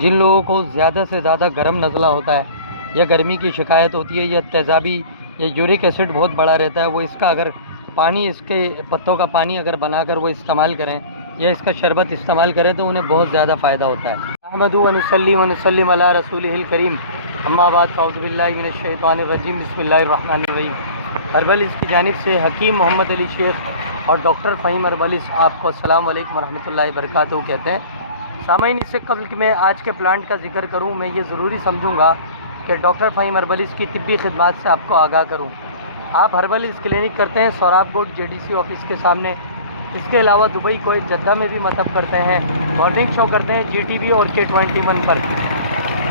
جن لوگوں کو زیادہ سے زیادہ گرم نزلہ ہوتا ہے یا گرمی کی شکایت ہوتی ہے یا تیزابی یا یورک ایسڈ بہت بڑا رہتا ہے، وہ اس کا اگر پانی، اس کے پتوں کا پانی اگر بنا کر وہ استعمال کریں یا اس کا شربت استعمال کریں تو انہیں بہت زیادہ فائدہ ہوتا ہے۔ احمد و نصلی و نسلم علی رسولہ الکریم، اما بعد فاعوذ باللہ من الشیطان الرجیم، بسم اللہ الرحمن الرحیم۔ ہربلز کی جانب سے حکیم محمد علی شیخ اور ڈاکٹر فہیم ہربلز آپ کو السلام علیکم ورحمۃ اللہ وبرکاتہ کہتے ہیں۔ سامعین، اس سے قبل کہ میں آج کے پلانٹ کا ذکر کروں، میں یہ ضروری سمجھوں گا کہ ڈاکٹر فہیم ہربلز کی طبی خدمات سے آپ کو آگاہ کروں۔ آپ ہربلز کلینک کرتے ہیں سوراب کوٹ JDC آفس کے سامنے، اس کے علاوہ دبئی، کویت، جدہ میں بھی مطب کرتے ہیں، مارننگ شو کرتے ہیں GTV اور K21 پر۔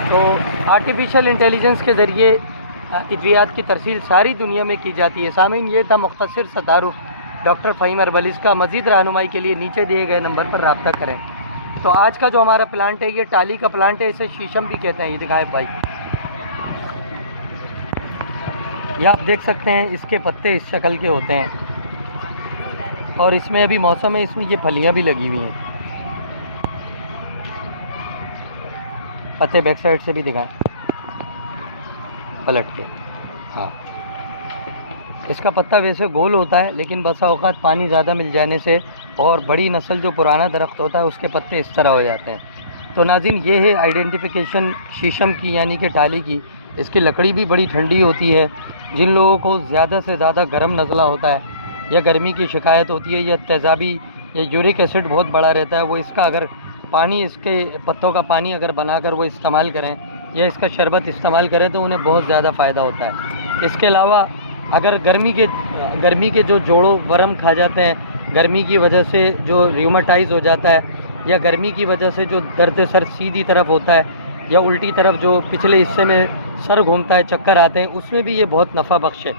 تو آرٹیفیشل انٹیلیجنس کے ذریعے ادویات کی ترسیل ساری دنیا میں کی جاتی ہے۔ سامعین، یہ تھا مختصر سا تعارف ڈاکٹر فہیم ہربلز کا۔ مزید رہنمائی کے لیے نیچے دیے گئے نمبر پر رابطہ کریں۔ تو آج کا جو ہمارا پلانٹ ہے یہ ٹالی کا پلانٹ ہے، اسے شیشم بھی کہتے ہیں۔ یہ دکھائیں بھائی، یہ آپ دیکھ سکتے ہیں، اس کے پتے اس شکل کے ہوتے ہیں اور اس میں ابھی موسم ہے، اس میں یہ پھلیاں بھی لگی ہوئی ہیں۔ پتے بیک سائڈ سے بھی دکھائیں پلٹ کے۔ ہاں، اس کا پتہ ویسے گول ہوتا ہے، لیکن بسا اوقات پانی زیادہ مل جانے سے اور بڑی نسل جو پرانا درخت ہوتا ہے اس کے پتے اس طرح ہو جاتے ہیں۔ تو ناظرین، یہ ہے آئیڈینٹیفیکیشن شیشم کی، یعنی کہ ٹالی کی۔ اس کی لکڑی بھی بڑی ٹھنڈی ہوتی ہے۔ جن لوگوں کو زیادہ سے زیادہ گرم نزلہ ہوتا ہے یا گرمی کی شکایت ہوتی ہے یا تیزابی یا یورک ایسڈ بہت بڑا رہتا ہے، وہ اس کا اگر پانی، اس کے پتوں کا پانی اگر بنا کر وہ استعمال کریں یا اس کا شربت استعمال کریں تو انہیں بہت زیادہ فائدہ ہوتا ہے۔ اس کے علاوہ اگر گرمی کے جو جوڑوں ورم کھا جاتے ہیں، گرمی کی وجہ سے جو ریوماٹائز ہو جاتا ہے یا گرمی کی وجہ سے جو درد سر سیدھی طرف ہوتا ہے یا الٹی طرف جو پچھلے حصے میں سر گھومتا ہے، چکر آتے ہیں، اس میں بھی یہ بہت نفع بخش ہے۔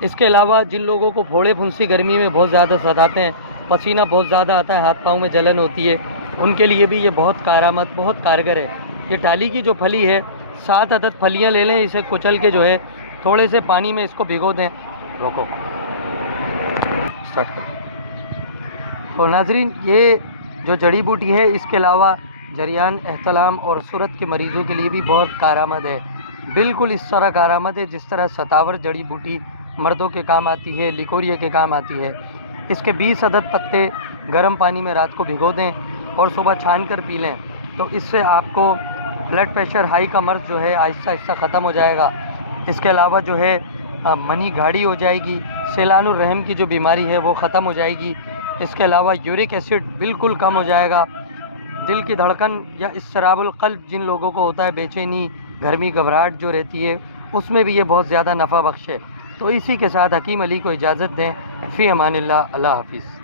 اس کے علاوہ جن لوگوں کو پھوڑے پھنسی گرمی میں بہت زیادہ ستاتے ہیں، پسینہ بہت زیادہ آتا ہے، ہاتھ پاؤں میں جلن ہوتی ہے، ان کے لیے بھی یہ بہت کارآمد، بہت کارگر ہے۔ یہ ٹالی کی جو پھلی ہے، 7 عدد پھلیاں لے لیں، اسے کچل کے جو ہے تھوڑے سے پانی میں اس کو بھگو دیں۔ روکو، اسٹارٹ کرو۔ تو ناظرین، یہ جو جڑی بوٹی ہے، اس کے علاوہ جریان احتلام اور سرت کے مریضوں کے لیے بھی بہت کارآمد ہے۔ بالکل اس طرح کارآمد ہے جس طرح ستاور جڑی بوٹی مردوں کے کام آتی ہے، لیکوریا کے کام آتی ہے۔ اس کے 20 عدد پتے گرم پانی میں رات کو بھگو دیں اور صبح چھان کر پی لیں، تو اس سے آپ کو بلڈ پریشر ہائی کا مرض جو ہے آہستہ آہستہ ختم ہو جائے گا۔ اس کے علاوہ جو ہے منی گاڑھی ہو جائے گی، سیلان الرحم کی جو بیماری ہے وہ ختم ہو جائے گی۔ اس کے علاوہ یورک ایسڈ بالکل کم ہو جائے گا۔ دل کی دھڑکن یا اضطراب القلب جن لوگوں کو ہوتا ہے، بے چینی، گرمی، گھبراہٹ جو رہتی ہے، اس میں بھی یہ بہت زیادہ نفع بخش ہے۔ تو اسی کے ساتھ حکیم علی کو اجازت دیں۔ فی امان اللہ، اللہ حافظ۔